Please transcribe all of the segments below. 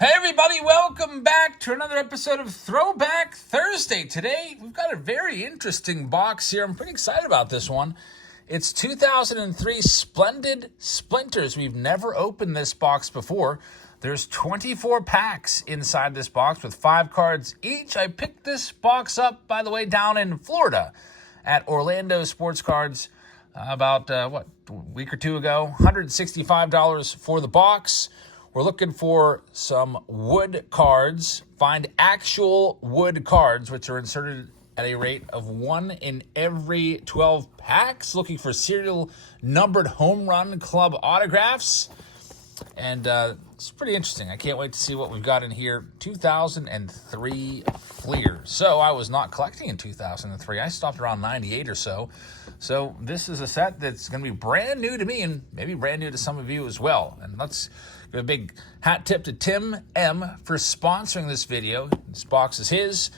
Hey everybody, welcome back to another episode of Throwback Thursday. Today, we've got a very interesting box here. I'm pretty excited about this one. It's 2003 Splendid Splinters. We've never opened this box before. There's 24 packs inside this box with 5 cards each. I picked this box up, by the way, down in Florida at Orlando Sports Cards about, a week or two ago. $165 for the box. We're looking for some wood cards. Find actual wood cards, which are inserted at a rate of 1 in every 12 packs. Looking for serial numbered home run club autographs. And it's pretty interesting. I can't wait to see what we've got in here. 2003 Fleer. So I was not collecting in 2003. I stopped around 98 or so. So this is a set that's going to be brand new to me and maybe brand new to some of you as well. And let's give a big hat tip to Tim M for sponsoring this video. This box is his.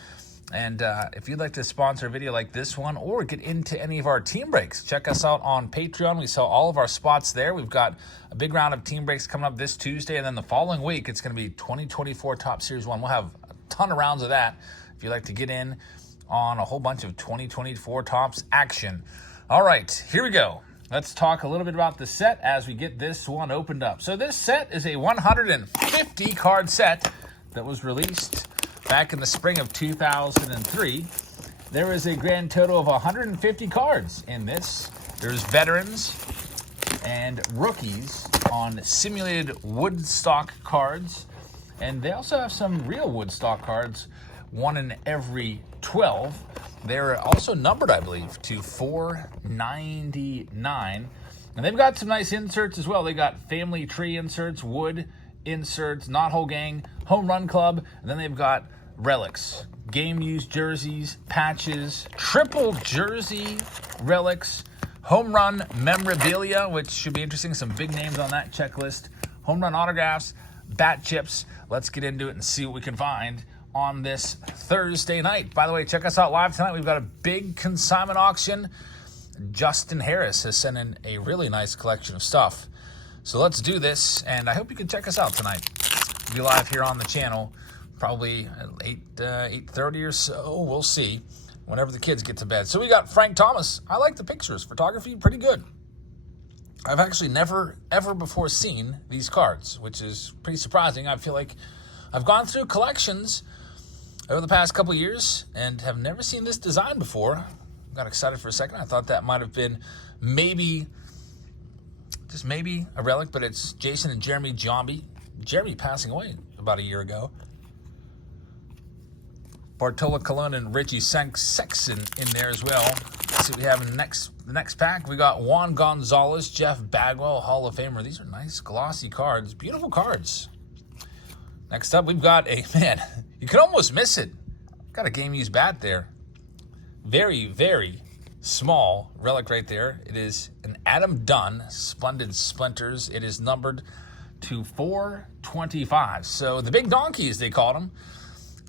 And if you'd like to sponsor a video like this one or get into any of our team breaks, check us out on Patreon. We sell all of our spots there. We've got a big round of team breaks coming up this Tuesday, and then the following week, it's going to be 2024 Top Series 1. We'll have a ton of rounds of that if you'd like to get in on a whole bunch of 2024 Tops action. All right, here we go. Let's talk a little bit about the set as we get this one opened up. So this set is a 150 card set that was released back in the spring of 2003. There is a grand total of 150 cards in this. There's veterans and rookies on simulated Woodstock cards. And they also have some real Woodstock cards, 1 in every 12. They're also numbered, I believe, to 499. And they've got some nice inserts as well. They got family tree inserts, wood inserts, Not Whole Gang, Home Run Club, and then they've got relics, game-used jerseys, patches, triple jersey relics, home run memorabilia, which should be interesting, some big names on that checklist, home run autographs, bat chips. Let's get into it and see what we can find on this Thursday night. By the way, check us out live tonight. We've got a big consignment auction. Justin Harris has sent in a really nice collection of stuff. So let's do this, and I hope you can check us out tonight. We'll be live here on the channel, probably at 8:30 or so. We'll see, whenever the kids get to bed. So we got Frank Thomas. I like the pictures. Photography, pretty good. I've actually never, ever before seen these cards, which is pretty surprising. I feel like I've gone through collections over the past couple years and have never seen this design before. Got excited for a second. I thought that might have been maybe, just maybe, a relic, but it's Jason and Jeremy Giambi. Jeremy passing away about a year ago. Bartolo Colon and Richie Sexton in there as well. Let's see what we have in the next pack. We got Juan Gonzalez, Jeff Bagwell, Hall of Famer. These are nice glossy cards, beautiful cards. Next up, we've got a, man, you could almost miss it. Got a game-used bat there. Very, very small relic right there. It is an Adam Dunn, Splendid Splinters. It is numbered to 425. So the big donkey, as they called him.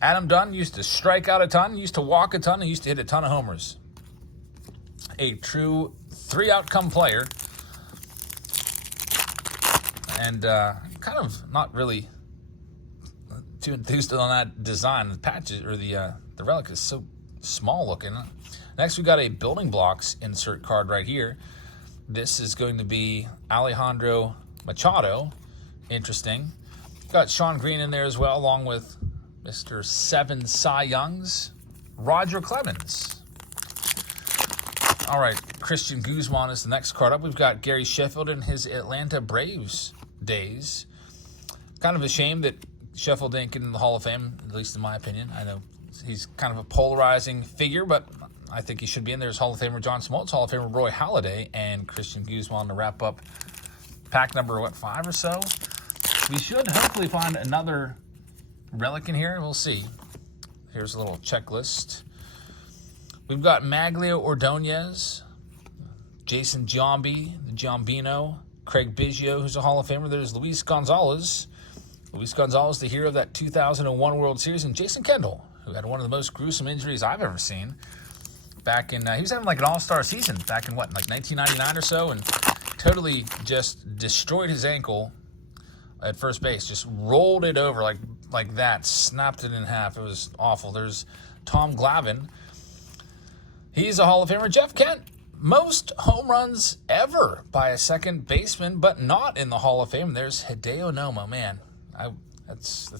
Adam Dunn used to strike out a ton, used to walk a ton, and used to hit a ton of homers. A true 3-outcome player. And kind of not really too enthused on that design. The patches, or the relic is so small looking. Next, we got a Building Blocks insert card right here. This is going to be Alejandro Machado. Interesting. Got Sean Green in there as well, along with Mr. 7 Cy Youngs, Roger Clemens. All right, Christian Guzman is the next card up. We've got Gary Sheffield in his Atlanta Braves days. Kind of a shame that Sheffield didn't get in the Hall of Fame, at least in my opinion. I know he's kind of a polarizing figure, but I think he should be in there. There's Hall of Famer John Smoltz, Hall of Famer Roy Halladay, and Christian Guzman to wrap up pack number, 5 or so. We should hopefully find another relic in here. We'll see. Here's a little checklist. We've got Maglio Ordonez, Jason Giambi, the Giambino, Craig Biggio, who's a Hall of Famer. There's Luis Gonzalez. Luis Gonzalez, the hero of that 2001 World Series, and Jason Kendall, who had one of the most gruesome injuries I've ever seen. Back in, he was having like an all-star season back in like 1999 or so, and totally just destroyed his ankle at first base. Just rolled it over like that, snapped it in half. It was awful. There's Tom Glavine. He's a Hall of Famer. Jeff Kent, most home runs ever by a second baseman, but not in the Hall of Fame. There's Hideo Nomo. Man, it's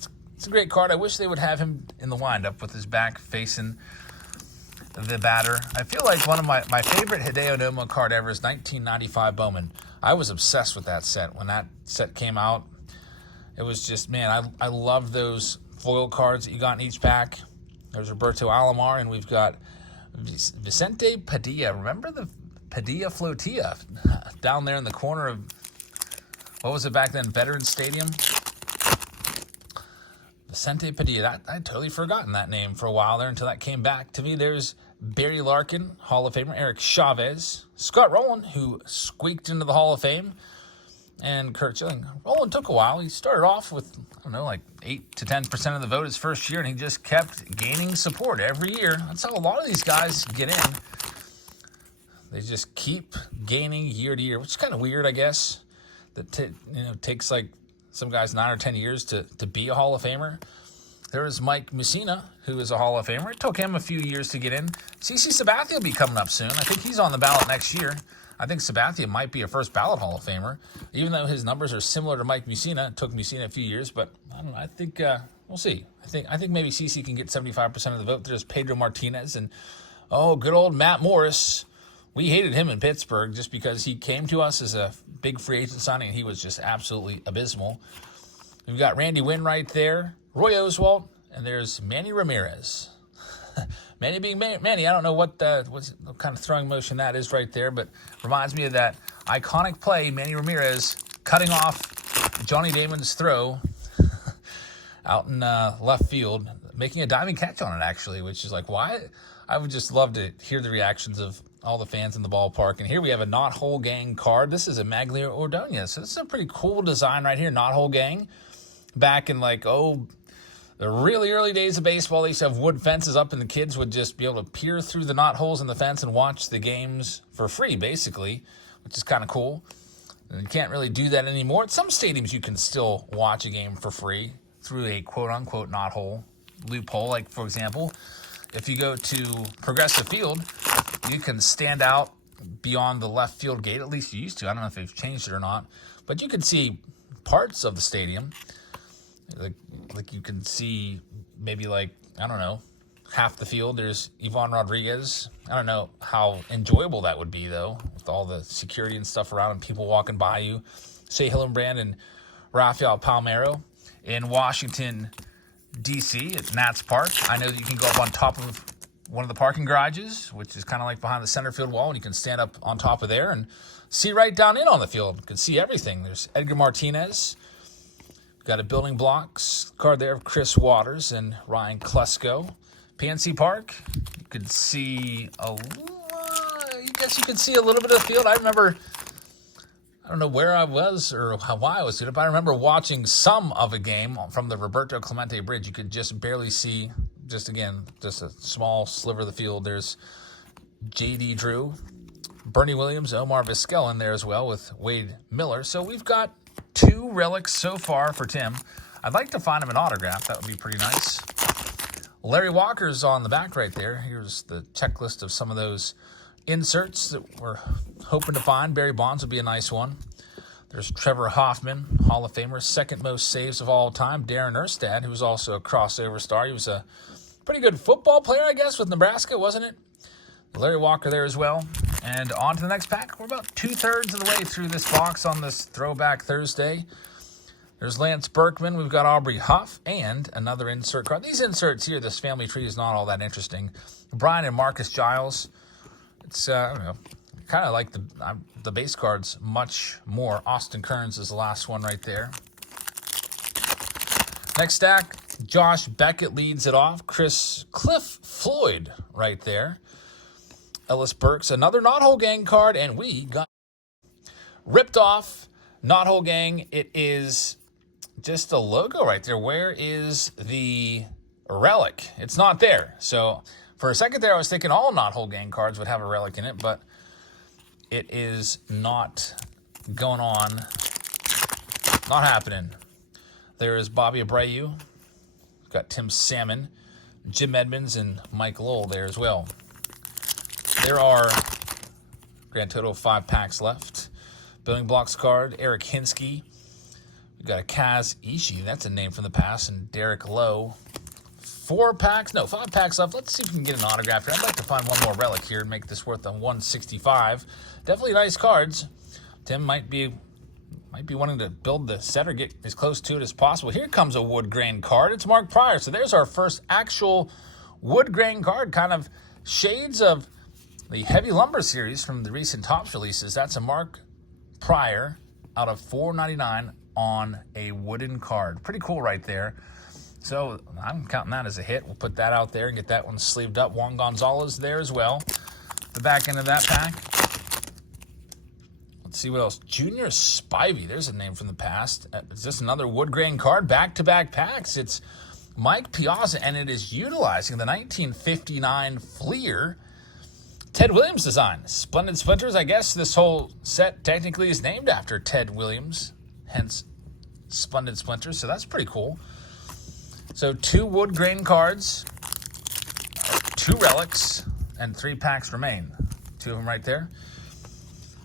a great card. I wish they would have him in the windup with his back facing the batter. I feel like one of my favorite Hideo Nomo card ever is 1995 Bowman. I was obsessed with that set. When that set came out, it was just, man, I love those foil cards that you got in each pack. There's Roberto Alomar, and we've got Vicente Padilla. Remember the Padilla Flotilla down there in the corner of, what was it back then, Veterans Stadium? Vicente Padilla. I'd totally forgotten that name for a while there until that came back to me. There's Barry Larkin, Hall of Famer. Eric Chavez. Scott Rowland, who squeaked into the Hall of Fame. And Curt Schilling. Rowland took a while. He started off with, I don't know, like 8 to 10% of the vote his first year, and he just kept gaining support every year. That's how a lot of these guys get in. They just keep gaining year to year, which is kind of weird, I guess. That takes like some guys 9 or 10 years to be a Hall of Famer. There's Mike Mussina, who is a Hall of Famer. It took him a few years to get in. CC Sabathia will be coming up soon. I think he's on the ballot next year. I think Sabathia might be a first ballot Hall of Famer, even though his numbers are similar to Mike Mussina. It took Mussina a few years, but I don't know. I think we'll see. I think maybe CC can get 75% of the vote. There's Pedro Martinez and good old Matt Morris. We hated him in Pittsburgh just because he came to us as a big free agent signing, and he was just absolutely abysmal. We've got Randy Wynn right there, Roy Oswalt, and there's Manny Ramirez. Manny being Manny, I don't know what kind of throwing motion that is right there, but reminds me of that iconic play, Manny Ramirez cutting off Johnny Damon's throw out in left field, making a diving catch on it, actually, which is like, why? I would just love to hear the reactions of all the fans in the ballpark. And here we have a Not Whole Gang card. This is a Magglio Ordonez. So this is a pretty cool design right here, Not Whole Gang. Back in the really early days of baseball, they used to have wood fences up, and the kids would just be able to peer through the knot holes in the fence and watch the games for free, basically, which is kind of cool. And you can't really do that anymore. At some stadiums, you can still watch a game for free through a quote-unquote knot hole loophole. Like, for example, if you go to Progressive Field, you can stand out beyond the left field gate. At least you used to. I don't know if they've changed it or not. But you can see parts of the stadium. Like you can see maybe half the field. There's Ivan Rodriguez. I don't know how enjoyable that would be, though, with all the security and stuff around and people walking by you. Shea Hillenbrand and Rafael Palmeiro. In Washington, D.C., at Nats Park, I know that you can go up on top of one of the parking garages, which is kind of like behind the center field wall, and you can stand up on top of there and see right down in on the field. You can see everything. There's Edgar Martinez. Got a building blocks card there of Chris Waters and Ryan Klesko. PNC Park, you could see I guess you could see a little bit of the field. I remember, I don't know where I was or why I was doing it, but I remember watching some of a game from the Roberto Clemente Bridge. You could just barely see, just a small sliver of the field. There's J.D. Drew, Bernie Williams, Omar Vizquel in there as well with Wade Miller. So we've got 2 relics so far for Tim. I'd like to find him an autograph. That would be pretty nice. Larry Walker's on the back right there. Here's the checklist of some of those inserts that we're hoping to find. Barry Bonds would be a nice one. There's Trevor Hoffman, Hall of Famer, second most saves of all time. Darren Erstad, who's also a crossover star. He was a pretty good football player, I guess, with Nebraska, wasn't it? Larry Walker there as well. And on to the next pack. We're about 2/3 of the way through this box on this Throwback Thursday. There's Lance Berkman. We've got Aubrey Huff and another insert card. These inserts here, this family tree is not all that interesting. Brian and Marcus Giles. It's, I don't know, kind of like the base cards much more. Austin Kearns is the last one right there. Next stack, Josh Beckett leads it off. Cliff Floyd right there. Ellis Burks, another Not Whole Gang card, and we got ripped off Not Whole Gang. It is just a logo right there. Where is the relic? It's not there. So for a second there, I was thinking all Not Whole Gang cards would have a relic in it, but it is not going on. Not happening. There is Bobby Abreu. We've got Tim Salmon, Jim Edmonds, and Mike Lowell there as well. There are grand total of 5 packs left. Building blocks card, Eric Hinsky. We've got a Kaz Ishii, that's a name from the past, and Derek Lowe. 5 packs left. Let's see if we can get an autograph here. I'd like to find one more relic here and make this worth a 165. Definitely nice cards. Tim might be wanting to build the set or get as close to it as possible. Here comes a wood grain card. It's Mark Pryor. So there's our first actual wood grain card, kind of shades of the Heavy Lumber series from the recent Topps releases. That's a Mark Pryor out of $4.99 on a wooden card. Pretty cool right there. So I'm counting that as a hit. We'll put that out there and get that one sleeved up. Juan Gonzalez there as well. The back end of that pack. Let's see what else. Junior Spivey. There's a name from the past. It's just another wood grain card. Back-to-back packs. It's Mike Piazza, and it is utilizing the 1959 Fleer Ted Williams design. Splendid Splinters. I guess this whole set technically is named after Ted Williams, hence Splendid Splinters. So that's pretty cool. So 2 wood grain cards, 2 relics, and 3 packs remain. 2 of them right there.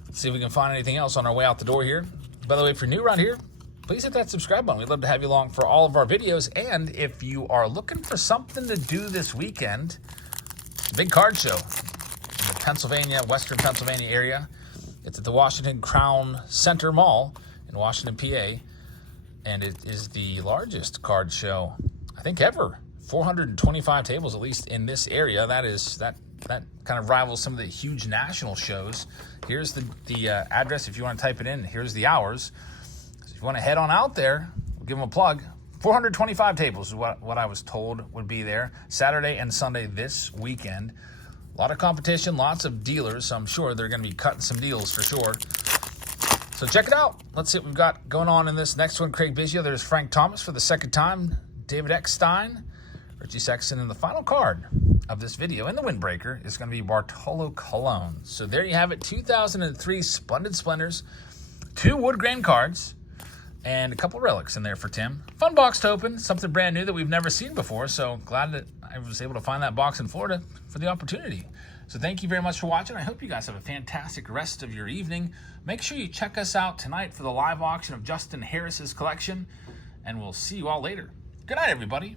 Let's see if we can find anything else on our way out the door here. By the way, if you're new around here, please hit that subscribe button. We'd love to have you along for all of our videos. And if you are looking for something to do this weekend, big card show in the Pennsylvania, Western Pennsylvania area. It's at the Washington Crown Center Mall in Washington, PA. And it is the largest card show, I think, ever. 425 tables, at least in this area. That kind of rivals some of the huge national shows. Here's the address if you want to type it in. Here's the hours. So if you want to head on out there, we'll give them a plug. 425 tables is what I was told would be there. Saturday and Sunday this weekend. A lot of competition, lots of dealers, so I'm sure they're going to be cutting some deals for sure. So check it out. Let's see what we've got going on in this next one. Craig Biggio. There's Frank Thomas for the second time. David Eckstein, Richie Sexton, and the final card of this video in the windbreaker is going to be Bartolo Colon. So there you have it. 2003 Splendid Splinters, 2 wood grain cards, and a couple relics in there for Tim. Fun box to open. Something brand new that we've never seen before. So glad that I was able to find that box in Florida for the opportunity. So thank you very much for watching. I hope you guys have a fantastic rest of your evening. Make sure you check us out tonight for the live auction of Justin Harris's collection, and we'll see you all later. Good night, everybody.